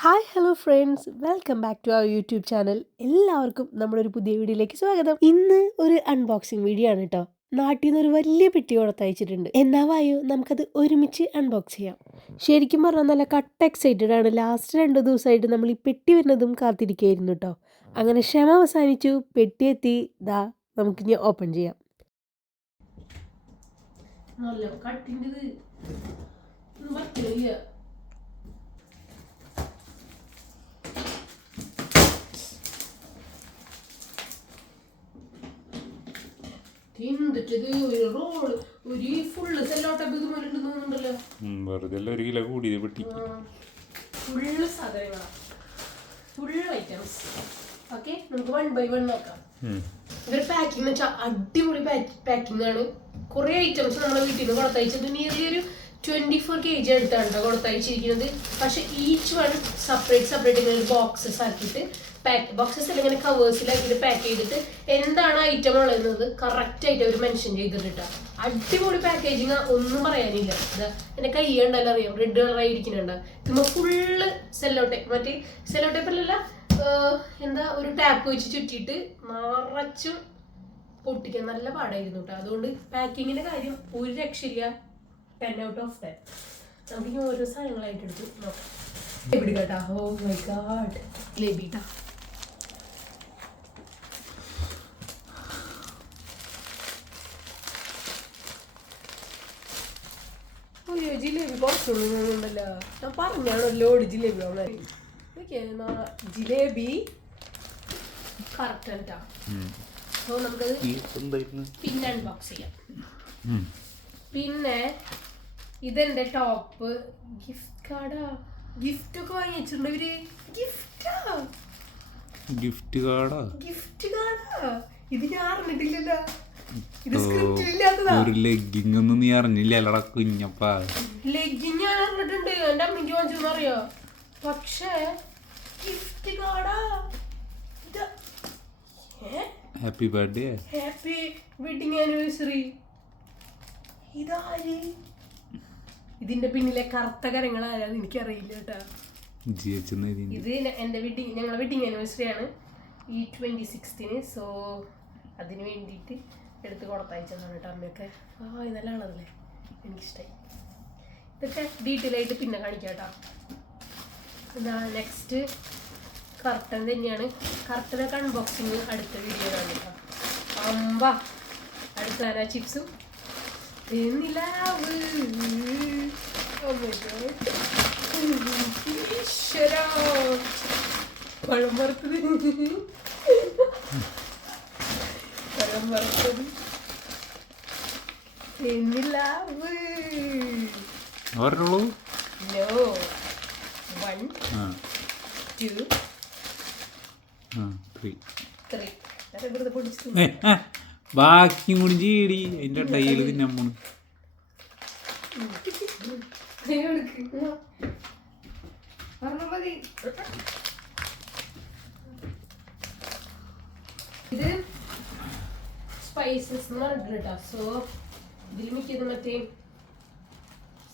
Hi hello friends, welcome back to our YouTube channel. എല്ലാവർക്കും നമ്മുടെ ഒരു പുതിയ വീഡിയോയിലേക്ക് സ്വാഗതം. ഇന്ന് ഒരു അൺബോക്സിങ് വീഡിയോ ആണ് കേട്ടോ. നാട്ടിൽ നിന്ന് ഒരു വലിയ പെട്ടി കൊടുത്തയച്ചിട്ടുണ്ട്. എന്നാ വായോ നമുക്കത് ഒരുമിച്ച് അൺബോക്സ് ചെയ്യാം. ശരിക്കും പറഞ്ഞാൽ നല്ല കട്ട് എക്സൈറ്റഡ് ആണ്. ലാസ്റ്റ് 2 ദിവസമായിട്ട് നമ്മൾ ഈ പെട്ടി വരുന്നതും കാത്തിരിക്കുകയായിരുന്നു കേട്ടോ. അങ്ങനെ ക്ഷമ അവസാനിച്ചു, പെട്ടി എത്തി. ദാ നമുക്കിനി ഓപ്പൺ ചെയ്യാം. നല്ല കട്ടിൻ്റെ വെറുതെ 1 കിലോ കൂടിയത് പെട്ടി ഫുള്ള് സാധനങ്ങളാണ്, ഫുൾ ഐറ്റംസ്. ഓക്കെ, നമുക്ക് 1 ബൈ 1 നോക്കാം. ഇവർ പാക്കിംഗ് എന്ന് വെച്ചാൽ അടിപൊളി പാക്കിംഗ് ആണ്. കുറെ ഐറ്റംസ് നമ്മളെ വീട്ടിൽ നിന്ന് കൊടുത്തയച്ചത് നിയർലി ഒരു 24 kg അടുത്താണ് കൊടുത്തയച്ചിരിക്കുന്നത്. പക്ഷെ ഈച്ച് വൺ സെപ്പറേറ്റ് ഇങ്ങനെ ബോക്സസ് ആക്കിയിട്ട് ബോക്സസ് അല്ല, ഇങ്ങനെ കവേഴ്സിലാക്കിയിട്ട് പാക്ക് ചെയ്തിട്ട് എന്താണ് ഐറ്റം ഉള്ളത് കറക്റ്റ് ആയിട്ട് അവർ മെൻഷൻ ചെയ്തിട്ടാ. അടിപൊളി പാക്കേജിങ്, ഒന്നും പറയാനില്ല. എന്റെ കൈ ഉണ്ടല്ലോ, അറിയാം, റെഡ് കളറായി ഇരിക്കുന്നുണ്ട്. ഇതുമ്പോ ഫുള്ള് സെല്ലോ ടേപ്പ്, മറ്റേ സെല്ലോ ടേപ്പല്ല, എന്താ, ഒരു ടാപ്പ് വെച്ച് ചുറ്റിയിട്ട് നിറച്ചും പൊട്ടിക്കാൻ നല്ല പാടായിരുന്നു കേട്ടോ. അതുകൊണ്ട് പാക്കിങ്ങിന്റെ കാര്യം ഒരു രക്ഷയില്ല. 10 out of 10. നമുക്ക് ഇനി ഓരോ സാധനങ്ങളായിട്ട് എടുത്ത് നോക്കാം. ജിലേബി കേട്ടാ. ഓ മൈ ഗാഡ്, ജിലേബി ട്ടാ. അയ്യോ, ജിലേബി കുറച്ചുണ്ടല്ലോ. ഞാൻ പറഞ്ഞാണോ ലോഡ് ജിലേബി വാങ്ങാൻ. ജിലേബി കറക്റ്റ് ട്ടാ. സോ നമുക്കത് പിന്നെ അൺബോക്സ് ചെയ്യാം. പിന്നെ ഇതെന്റെ ടോപ്പ്. ഗിഫ്റ്റ് കാർഡാ. ഗിഫ്റ്റ് ഒക്കെ വാങ്ങി വെച്ചിട്ടുണ്ട് ഇവര്. ഗിഫ്റ്റ് കാർഡാ. ഇത് ഞാൻ അറിഞ്ഞിട്ടില്ലല്ലോ. ഇത് സ്ക്രിപ്റ്റിൽ ഇല്ലാത്തതാ. ഒരു ലെഗിങ് ഒന്നും നീ അറിഞ്ഞില്ലല്ലടാ കുഞ്ഞപ്പാ. ലെഗിങ് ഞാൻ അറിഞ്ഞിട്ടുണ്ട്, എന്റെ അമ്മയ്ക്ക് വാങ്ങിച്ചെന്ന് അറിയോ. പക്ഷേ ഗിഫ്റ്റ് കാർഡാ. Happy birthday, happy wedding anniversary. ഇതാര്? ഇതിന്റെ പിന്നിലെ കറുത്ത കരങ്ങൾ ആരാന്ന് എനിക്കറിയില്ല കേട്ടാ. ഇത് എന്റെ ഞങ്ങളെ വെഡിങ് ആനിവേഴ്സറി ആണ് ഈ 26th. സോ അതിന് വേണ്ടിയിട്ട് എടുത്ത് കൊടുത്തയച്ചതാണ് കേട്ടോ അമ്മയൊക്കെ. ഇതെല്ലാമാണതല്ലേ, എനിക്കിഷ്ടമായി. ഇതൊക്കെ ഡീറ്റെയിൽ ആയിട്ട് പിന്നെ കാണിക്കാം കേട്ടോ. എന്താ നെക്സ്റ്റ് കർട്ടൻ തന്നെയാണ്. കർട്ടനൊക്കെ അൺബോക്സിങ് അടുത്ത വീഡിയോ കാണിക്കാം. അടുത്ത ചിപ്സും പഴം വറുത്തത് നിലാവ്. പറഞ്ഞോളൂ. നോ, 1 2 3. വെറുതെ പൊടിച്ചു. ബാക്കി മുടിഞ്ചിടി അതിന്റെ ടൈല് തിന്നമ്മ. ഇത് സ്പൈസസ് എന്ന് പറഞ്ഞിട്ടാ. സോ ഇതിൽ മിക്കത് മറ്റേ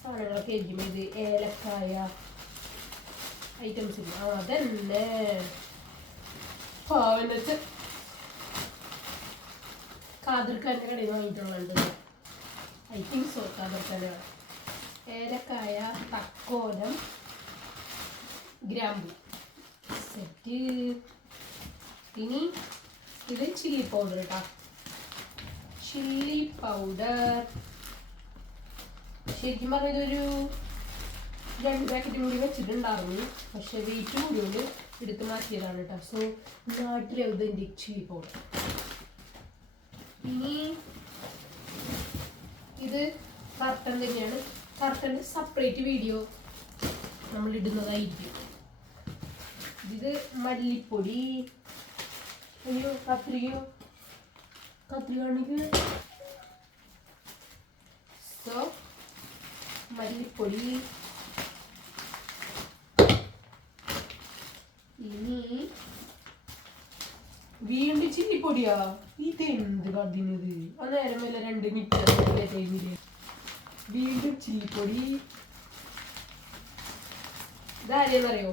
സാധനങ്ങളൊക്കെ ആയിരിക്കും. ഇത് ഏലക്കായ ഐറ്റംസ് ഇല്ല. അതന്നെ പാവച്ച കാതിർക്കാൻ്റെ കടയിൽ വാങ്ങിയിട്ടുള്ളത്. ഐ തിങ്ക് സോ, കാതിർക്കാൻ്റെ. ഏലക്കായ, തക്കോലം, ഗ്രാമ്പു സെറ്റ്. ഇനി ഇത് ചില്ലി പൗഡർ കേട്ടോ. ചില്ലി പൗഡർ ശരിക്കും പറഞ്ഞാൽ ഇതൊരു 2 പാക്കറ്റും കൂടി വെച്ചിട്ടുണ്ടായിരുന്നു. പക്ഷെ വെയിറ്റ് കൂടിയോണ്ട് എടുത്ത് മാറ്റിയതാണ് കേട്ടോ. സോ നാട്ടിലെ ഇതിൻ്റെ ചില്ലി പൗഡർ. ഇനി ഇത് കർട്ടൻ തന്നെയാണ്. കർട്ടൻ്റെ സെപ്പറേറ്റ് വീഡിയോ നമ്മൾ ഇടുന്നതായിരിക്കും. ഇത് മല്ലിപ്പൊടി. അയ്യോ, കത്രിക കാണിക്കുക. സോ മല്ലിപ്പൊടി. ഇനി വീണ്ടും ചില്ലിപ്പൊടിയാ. ഇതെന്ത് കതിനത്? അന്നേരം വല്ല 2 മിനിറ്റ് ടൈമില് വീണ്ടും ചില്ലിപ്പൊടി. ഇതാരെയെന്നറിയോ?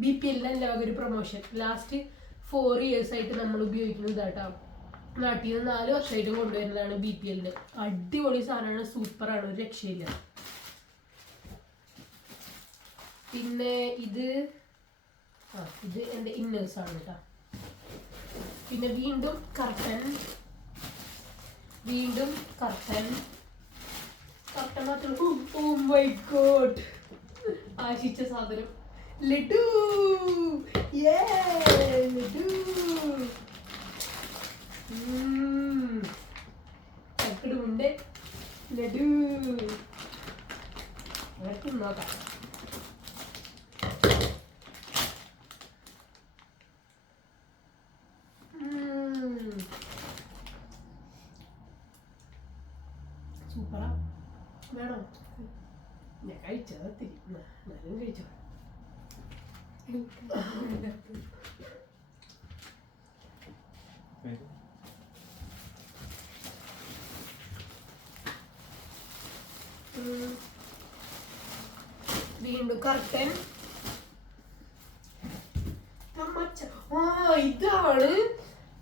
BPL ഒരു പ്രൊമോഷൻ ലാസ്റ്റ് 4 years ആയിട്ട് നമ്മൾ ഉപയോഗിക്കുന്നത് ഇതാട്ടോ. നാട്ടിൽ നിന്ന് 4 വർഷമായിട്ടും കൊണ്ടുവരുന്നതാണ് BPL. അടിപൊളി സാധനമാണ്, സൂപ്പറാണ്, ഒരു രക്ഷയില്ല. പിന്നെ ഇത് എൻ്റെ ഇന്നേഴ്സ് ആണ് കേട്ടോ. പിന്നെ വീണ്ടും കർട്ടൻ മാത്രം. ഓ മൈ ഗോഡ്, ആശിച്ച സാധനം ലഡു. ലഡു ചക്കടുമുണ്ട് ലഡു. അതൊക്കെ നോക്കാം. സൂപ്പറാ. വേണോ? ഞാൻ കഴിച്ചത് ഒത്തിരി, ഞാനും കഴിച്ചോ. വീണ്ടും കർട്ടൻ.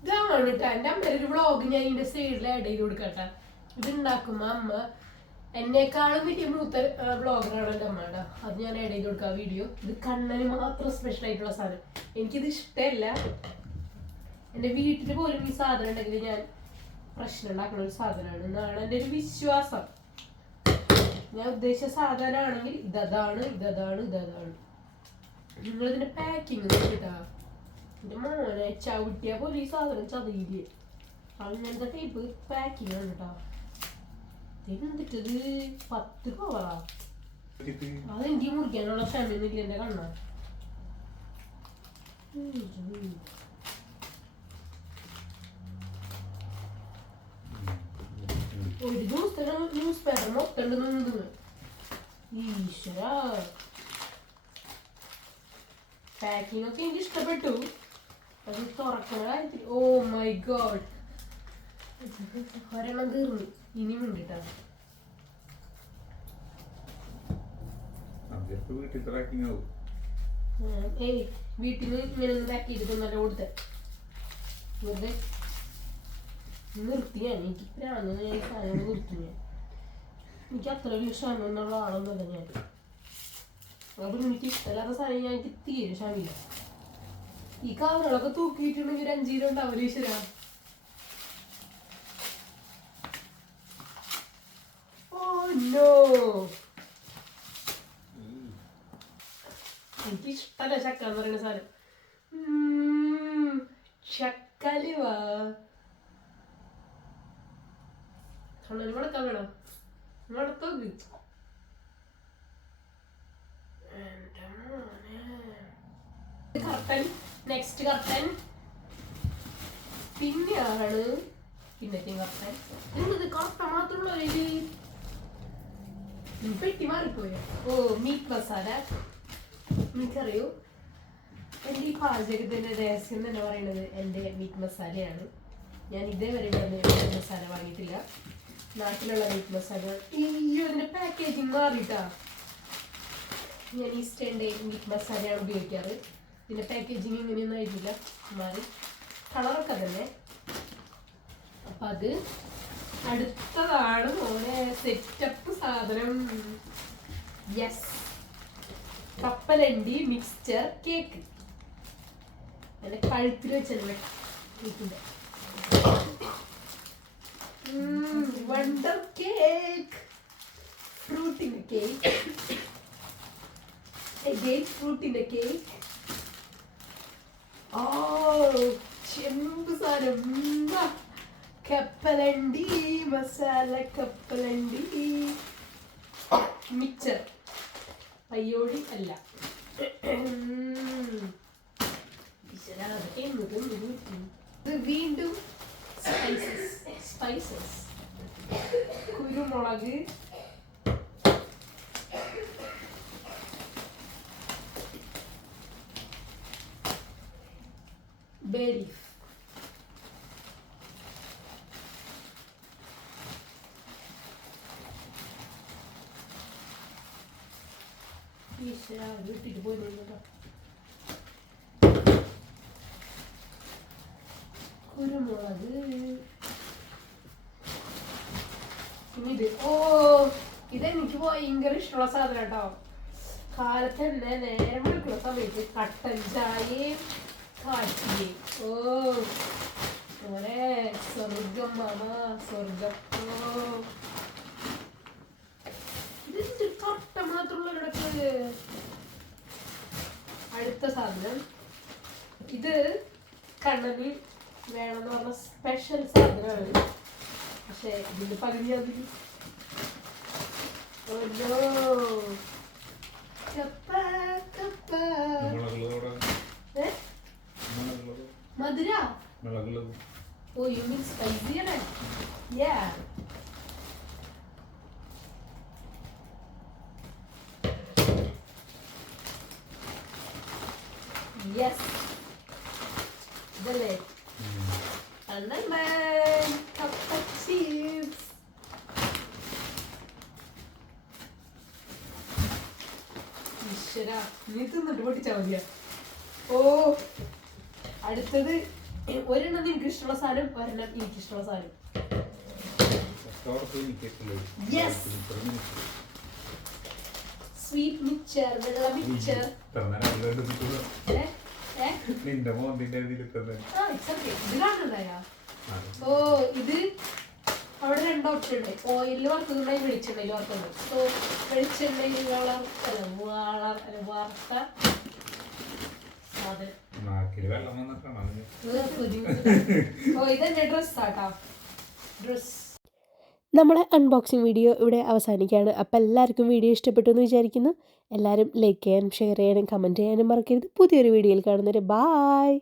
ഇതാണ് കേട്ടോ എൻ്റെ അമ്മയുടെ ഒരു വ്ളോഗ്. ഞാൻ ഇതിന്റെ സൈഡിൽ ആഡ് ചെയ്ത് കൊടുക്കട്ടെ. ഇത് ഉണ്ടാക്കുമ്പോ അമ്മ എന്നെക്കാളും വലിയ മൂത്ത വ്ളോഗറാണ് എൻ്റെ അമ്മയുടെ. അത് ഞാൻ ആഡ് ചെയ്ത് കൊടുക്കാം വീഡിയോ. ഇത് കണ്ണന് മാത്രം സ്പെഷ്യൽ ആയിട്ടുള്ള സാധനം. എനിക്കിത് ഇഷ്ടമല്ല. എൻ്റെ വീട്ടിൽ പോലും ഈ സാധനം ഉണ്ടെങ്കിൽ ഞാൻ പ്രശ്നം ഉണ്ടാക്കുന്ന ഒരു സാധനമാണ് എന്നാണ് എൻ്റെ ഒരു വിശ്വാസം. ഞാൻ ഉദ്ദേശിച്ച സാധനമാണെങ്കിൽ ഇതാണ്. നിങ്ങളിതിന്റെ പാക്കിങ് നോക്കിട്ടാ. എൻ്റെ മോനെ ചവിട്ടിയാ പോലെ ഈ സാധനം ചതയില്ലേ. അങ്ങനത്തെ ടൈപ്പ് പാക്കിങ് ആണ് കേട്ടോ. എന്നിട്ടത് 10 കവറാ. അതെനിക്ക് മുറിക്കാനുള്ള ക്ഷമയൊന്നുമില്ല എൻ്റെ കണ്ണ. ഒരു ദിവസത്തെ ന്യൂസ് പേപ്പർ മൊത്തം ഉണ്ടെന്ന്. ഈശ്വര, പാക്കിംഗ് ഒക്കെ എനിക്ക് ഇഷ്ടപ്പെട്ടു. അത് തുറക്കുന്ന കാര്യത്തിൽ ഓ മൈ ഗോഡ്, ഒരെണ്ണം തീർന്നു. ഇനിയും ഉണ്ട് കേട്ടോ. വീട്ടിൽ നിന്ന് ഇങ്ങനെ ഒന്ന് പാക്ക് ചെയ്തിട്ട് നല്ല കൊടുത്ത വെറുതെ നിർത്തിയാണ്. എനിക്ക് പ്രാന്ന് ഞാൻ ഈ സാധനങ്ങൾ നിർത്തി. എനിക്ക് അത്ര വലിയ ക്ഷമ എന്നുള്ള ആളൊന്നുമല്ല ഞാൻ. അതുകൊണ്ട് എനിക്ക് ഇഷ്ടമല്ലാത്ത സാധനം ഞാൻ എനിക്ക് തീരെ ക്ഷമയില്ല. ഈ കവറുകളൊക്കെ തൂക്കിയിട്ടുണ്ടെങ്കിൽ ഒരു 5 കിലോ ഉണ്ടാവില്ല ഈശ്വര. എനിക്ക് ഇഷ്ടമല്ല ചക്ക എന്ന് പറയുന്ന സാധനം. ചക്കലുവാ വടക്കാൻ വേണം. വടത്തോക്ക് കർട്ടൻ. Next curtain. പിന്നെയാണ് പിന്നത്തെ കർട്ടൻ. എന്നത് കർട്ടൻ മാത്രമുള്ള ഒരു പെട്ടി മാറിപ്പോയോ? ഓ മീറ്റ് മസാല. എനിക്കറിയൂ എൻ്റെ ഈ പാചകത്തിൻ്റെ രഹസ്യം തന്നെ പറയുന്നത് എൻ്റെ മീറ്റ് മസാലയാണ്. ഞാൻ ഇതേവരെ ഇവിടെ മീറ്റ് മസാല വാങ്ങിയിട്ടില്ല. നാട്ടിലുള്ള മീറ്റ് മസാല. ഇതിൻ്റെ പാക്കേജിങ് മാറിയിട്ടാ. ഞാൻ ഈസ്റ്റേൻ്റെ മീറ്റ് മസാലയാണ് ഉപയോഗിക്കാറ്. ഇതിൻ്റെ പാക്കേജിങ് ഇങ്ങനെയൊന്നും ആയിരുന്നില്ല, മാറി. കളറൊക്കെ തന്നെ. അപ്പം അത് അടുത്തതാണ് മോനെ സെറ്റപ്പ് സാധനം. യെസ്, കപ്പലണ്ടി മിക്സ്ചർ കേക്ക്. എൻ്റെ കഴുത്തിൽ വെച്ചല്ലേ കേക്കിൻ്റെ. Wonder cake. ഫ്രൂട്ടിൻ്റെ cake. Again fruit in the cake. Oh, ചെമ്പ് സാധനം. കപ്പലണ്ടി മസാല, കപ്പലണ്ടി മിക്സർ. അയ്യോടി അല്ല, ഇത് വീണ്ടും സ്പൈസസ്. കുരുമുളക്, bay leaf, വിട്ടിട്ട് പോയി കേട്ടോ. കുരുമുളക് ഇത് ഇതെനിക്ക് ഭയങ്കര ഇഷ്ടമുള്ള സാധനം കേട്ടോ. കാലത്ത് തന്നെ നേരം വിളിക്കുന്ന സമയത്ത് കട്ടൻ ചായയും കാച്ചിയും അങ്ങനെ സ്വർഗം മാമ സ്വർഗം. ഇത് കട്ട മാത്രമുള്ള കിടക്ക്. അടുത്ത സാധനം ഇത് കണ്ണന് വേണമെന്ന് പറഞ്ഞ സ്പെഷ്യൽ സാധനമാണ്. പക്ഷെ ഇതിന്റെ പകുതി അതിന് മധുര. Oh, you mean spicy, right? Yeah. Yes. Dale. And then cup of cheese. ഈശ്വരാ, നീ തിന്നിട്ട് പൊട്ടിച്ചാ മതിയാ. അടുത്തത് ഒരെണ്ണം നിനക്ക് ഇഷ്ടമുള്ള സാധനം, ഒരെണ്ണം എനിക്ക് ഇഷ്ടമുള്ള സാധനം. സ്വീറ്റ് മിക്ചർ, വെള്ള മിക്ചർ. ഇത് അവിടെ രണ്ട് ഓപ്ഷൻ ഉണ്ട്. ഓയിലിൽ വറുത്തതുണ്ടായി വെളിച്ചെണ്ണയിൽ വറുത്തുണ്ട്. സോ വെളിച്ചെണ്ണയിൽ വറുത്ത സാധനം. ഇതെന്റെ ഡ്രസ്സാട്ടോ, ഡ്രസ്. നമ്മളെ അൺബോക്സിങ് വീഡിയോ ഇവിടെ അവസാനിക്കുകയാണ്. അപ്പോൾ എല്ലാവർക്കും വീഡിയോ ഇഷ്ടപ്പെട്ടു എന്ന് വിചാരിക്കുന്നു. എല്ലാവരും ലൈക്ക് ചെയ്യാനും ഷെയർ ചെയ്യാനും കമൻറ്റ് ചെയ്യാനും മറക്കരുത്. പുതിയൊരു വീഡിയോയിൽ കാണുന്നവരെ ബായ്.